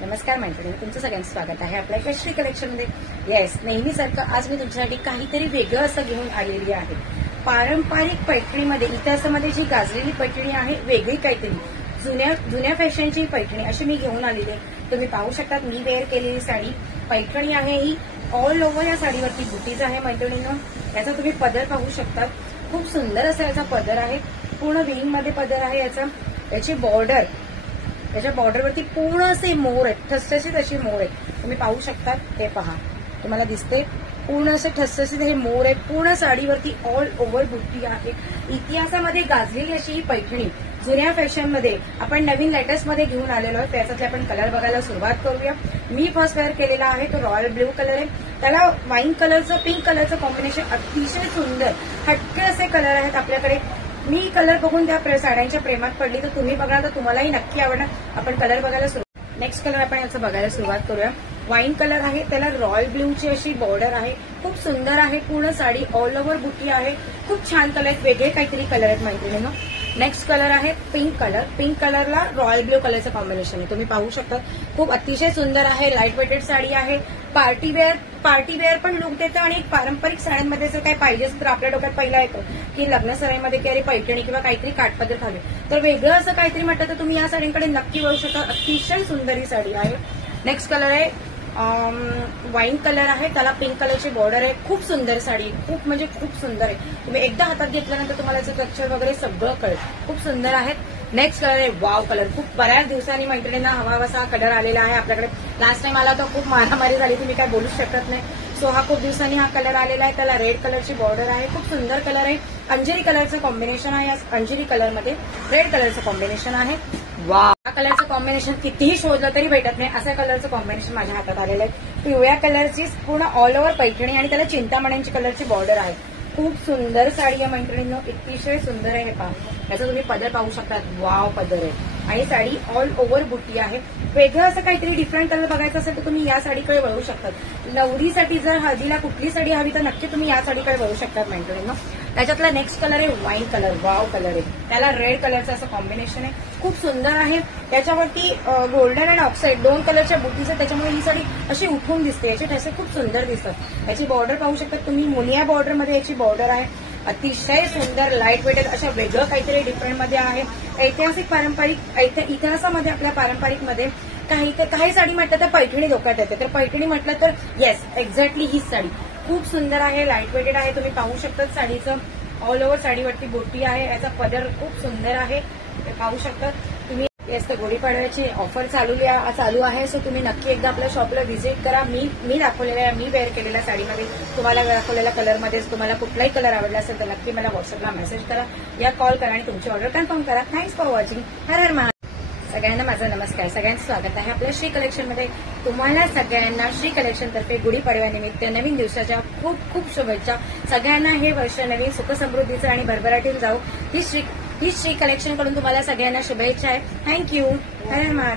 नमस्कार मैत्रिणी, तुमचं सगळ्यांचं स्वागत आहे आपल्या एका श्री कलेक्शनमध्ये. येस, नेहमीसारखं आज मी तुमच्यासाठी काहीतरी वेगळं असं घेऊन आलेली आहे. पारंपरिक पैठणीमध्ये इतिहासामध्ये जी गाजलेली पैठणी आहे, वेगळी काहीतरी जुन्या फॅशनची पैठणी अशी मी घेऊन आलेली आहे. तुम्ही पाहू शकता मी वेअर केलेली साडी पैठणी आहे. ही ऑल ओव्हर या साडीवरती बुटीज आहे मैत्रिणींनो. याचा तुम्ही पदर पाहू शकता, खूप सुंदर असा याचा पदर आहे. पूर्ण विंग मध्ये पदर आहे याचा. याची बॉर्डर, त्याच्या बॉर्डरवरती पूर्ण असे मोर आहेत, ठसठशीत अशी मोर आहेत. तुम्ही पाहू शकता, हे पहा तुम्हाला दिसते पूर्ण असे ठसठशीत हे मोर आहेत. पूर्ण साडीवरती ऑल ओव्हर बुट्टी आहे. इतिहासामध्ये गाजलेली अशी ही पैठणी जुन्या फॅशनमध्ये आपण नवीन लेटेस्ट मध्ये घेऊन आलेलो आहे. त्याच्यातले आपण कलर बघायला सुरुवात करूया. मी फर्स्ट वेअर केलेला आहे तो रॉयल ब्ल्यू कलर आहे. त्याला वाईन कलरचं पिंक कलरचं कॉम्बिनेशन अतिशय सुंदर हटके असे कलर आहेत आपल्याकडे. मी कलर बघून त्या साड्यांच्या प्रेमात पडली, तर तुम्ही बघा तर तुम्हालाही नक्की आवडणार. आपण कलर बघायला नेक्स्ट कलर आपण याचं बघायला सुरुवात करूया. वाईन कलर आहे, त्याला रॉयल ब्ल्यूची अशी बॉर्डर आहे. खूप सुंदर आहे. पूर्ण साडी ऑल ओव्हर बुटी आहे. खूप छान कलर आहेत, वेगळे काहीतरी कलर आहेत मैत्रिणींनो. नेक्स्ट कलर आहे पिंक कलर. पिंक कलरला रॉयल ब्ल्यू कलरचं कॉम्बिनेशन आहे. तुम्ही पाहू शकता खूप अतिशय सुंदर आहे. लाईट वेटेड साडी आहे. पार्टी वेअर पण लुक देतं आणि पारंपरिक साड्यांमध्ये जर काही पाहिजे तर आपल्या डोक्यात पहिला येतो की लग्न सराईमध्ये की अरे पैठणी किंवा काहीतरी काठपदर हवे, तर वेगळं असं काहीतरी म्हटलं तर तुम्ही या साडींकडे नक्की वळू शकता. अतिशय सुंदर ही साडी आहे. नेक्स्ट कलर आहे वाईन कलर आहे, त्याला पिंक कलरची बॉर्डर आहे. खूप सुंदर साडी, खूप म्हणजे खूप सुंदर आहे. तुम्ही एकदा हातात घेतल्यानंतर तुम्हाला याचं टेक्स्चर वगैरे सगळं कळेल. खूप सुंदर आहेत. नेक्स्ट कलर आहे वाव कलर. खूप बऱ्याच दिवसांनी मैत्रिणींना हवा असा कलर आलेला आहे आपल्याकडे. लास्ट टाइम आला तर खूप मारामारी झाली, तुम्ही काय बोलूच शकत नाही. सो हा खूप दिवसांनी हा कलर आलेला आहे. त्याला रेड कलरची बॉर्डर आहे. खूप सुंदर कलर आहे. अंजेरी कलरचं कॉम्बिनेशन आहे. अंजेरी कलरमध्ये रेड कलरचं कॉम्बिनेशन आहे. वा, या कलरचं कॉम्बिनेशन कितीही शोधलं तरी भेटत नाही, असं कलरचं कॉम्बिनेशन माझ्या हातात आलेलं आहे. पिवळ्या कलरची पूर्ण ऑल ओव्हर पैठणी आणि त्याला चिंतामण्यांची कलरची बॉर्डर आहे. खूप सुंदर साडी आहे मैत्रिणींनो, अतिशय सुंदर आहे. हे पहा, याचा तुम्ही पदर पाहू शकता. वाव पदर आहे आणि साडी ऑल ओव्हर बुट्टी आहे. वेगळं असं काहीतरी डिफरंट कलर बघायचं असेल तर तुम्ही या साडीकडे वळू शकतात. नवरीसाठी जर हळदीला कुठली साडी हवी तर नक्की तुम्ही या साडीकडे वळू शकतात मैत्रिणींनो. त्याच्यातला नेक्स्ट कलर आहे वाईन कलर. वाव कलर आहे. त्याला रेड कलरचं असं कॉम्बिनेशन आहे. खूप सुंदर आहे. त्याच्यावरती गोल्डन आणि ऑक्साईड दोन कलरच्या बुटीज आहेत, त्याच्यामुळे ही साडी अशी उठून दिसते. याचे ठसे खूप सुंदर दिसतात. याची बॉर्डर पाहू शकता तुम्ही. मुनिया बॉर्डरमध्ये याची बॉर्डर आहे. अतिशय सुंदर लाईट वेटेड अशा वेगळं काहीतरी डिफरंटमध्ये आहे. ऐतिहासिक पारंपरिक इतिहासामध्ये आपल्या पारंपरिकमध्ये काही साडी म्हटलं तर पैठणी डोक्यात येते, तर पैठणी म्हटलं तर येस एक्झॅक्टली हीच साडी. खूप सुंदर आहे. लाईट वेटेड आहे. तुम्ही पाहू शकता साडीचं ऑल ओव्हर साडीवरती बुट्टी आहे. याचा पदर खूप सुंदर आहे. ते पाहू शकता तुम्ही. येस, तर गुढीपाडव्याची ऑफर चालू आहे. सो तुम्ही नक्की एकदा आपल्या शॉपला व्हिजिट करा. मी दाखवलेल्या मी वेअर केलेल्या साडीमध्ये तुम्हाला दाखवलेल्या कलरमध्येच तुम्हाला कुठलाही कलर आवडला असेल तर नक्की मला व्हॉट्सअपला मेसेज करा या कॉल करा आणि तुमची ऑर्डर कन्फर्म करा. Thanks for watching. हर हर महादेव. सगळ्यांना माझा नमस्कार. सगळ्यांचं स्वागत आहे आपल्या श्री कलेक्शनमध्ये. तुम्हाला सगळ्यांना श्री कलेक्शनतर्फे गुढीपाडव्यानिमित्त नवीन दिवसाच्या खूप खूप शुभेच्छा. सगळ्यांना हे वर्ष नवीन सुखसमृद्धीचं आणि भरभराटीत जाऊ ही श्री कलेक्शन कडून तुम्हाला सगळ्यांना शुभेच्छा आहे. थँक्यू. हर हर महादेव.